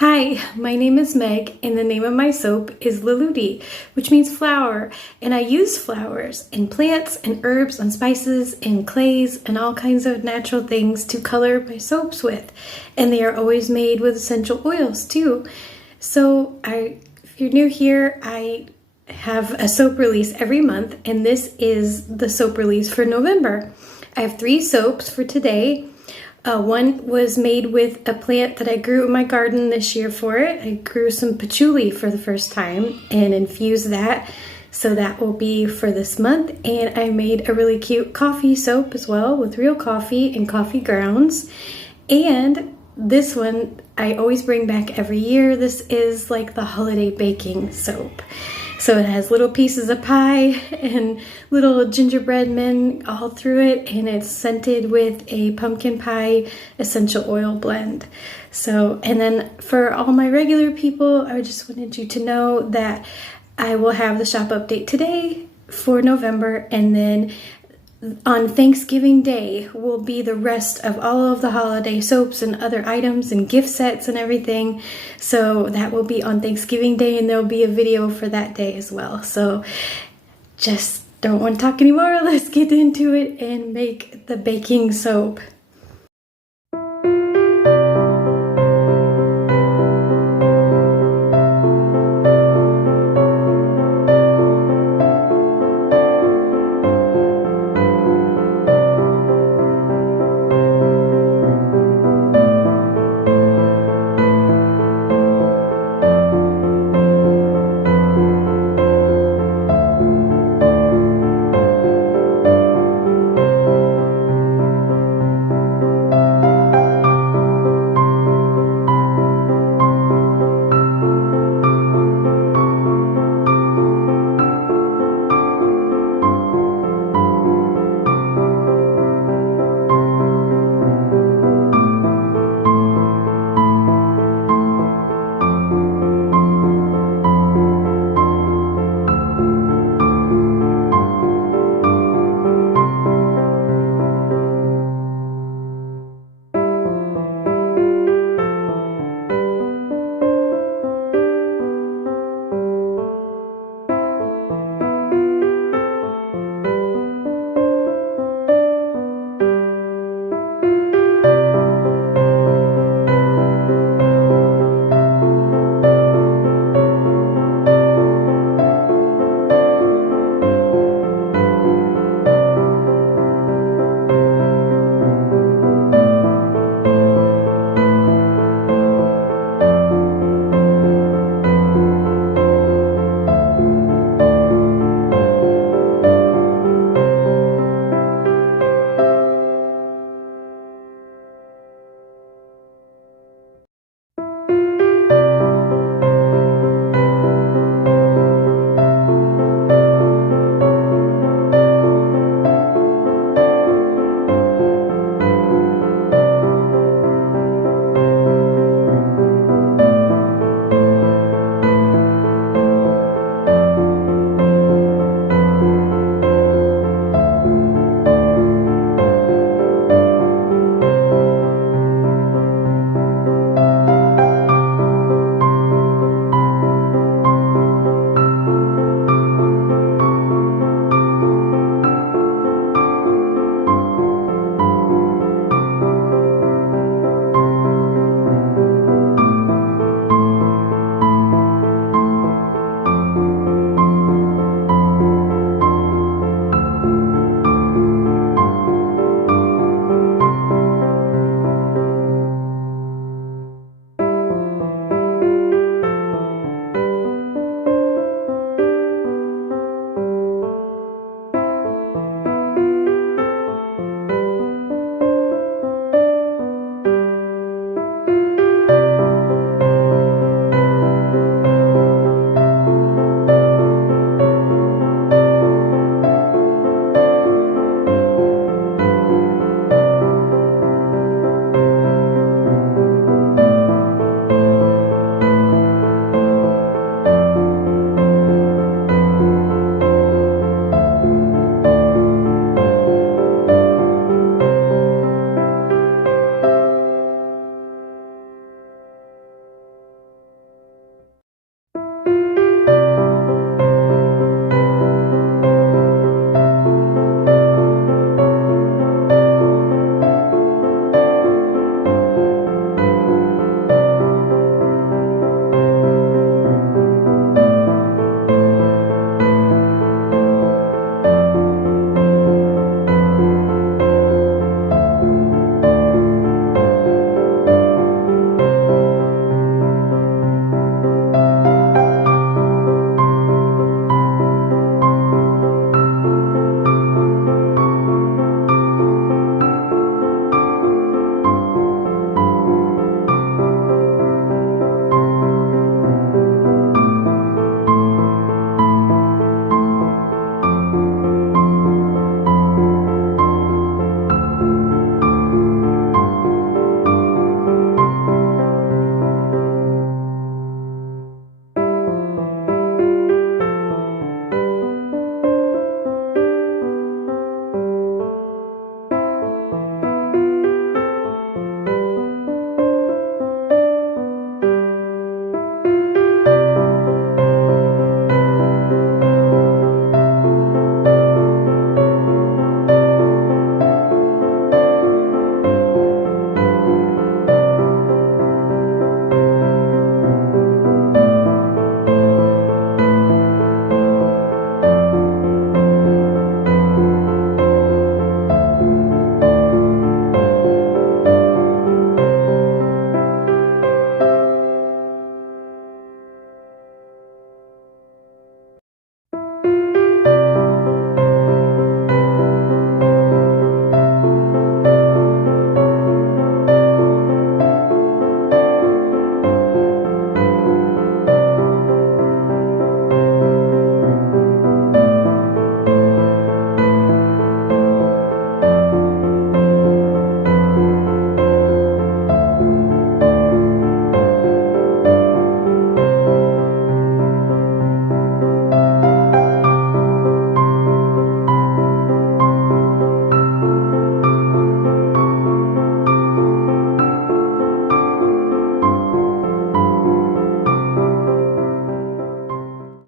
Hi, my name is Meg, and the name of my soap is Liludi, which means flower. And I use flowers and plants and herbs and spices and clays and all kinds of natural things to color my soaps with. And they are always made with essential oils too. So if you're new here, I have a soap release every month, and this is the soap release for November. I have 3 soaps for today. One was made with a plant that I grew in my garden this year for it. I grew some patchouli for the first time and infused that. So that will be for this month. And I made a really cute coffee soap as well with real coffee and coffee grounds. And this one I always bring back every year. This is like the holiday baking soap. So it has little pieces of pie and little gingerbread men all through it, and it's scented with a pumpkin pie essential oil blend. So, and then for all my regular people, I just wanted you to know that I will have the shop update today for November, and then on Thanksgiving Day will be the rest of all of the holiday soaps and other items and gift sets and everything. So that will be on Thanksgiving Day, and there'll be a video for that day as well. So just don't want to talk anymore. Let's get into it and make the baking soap.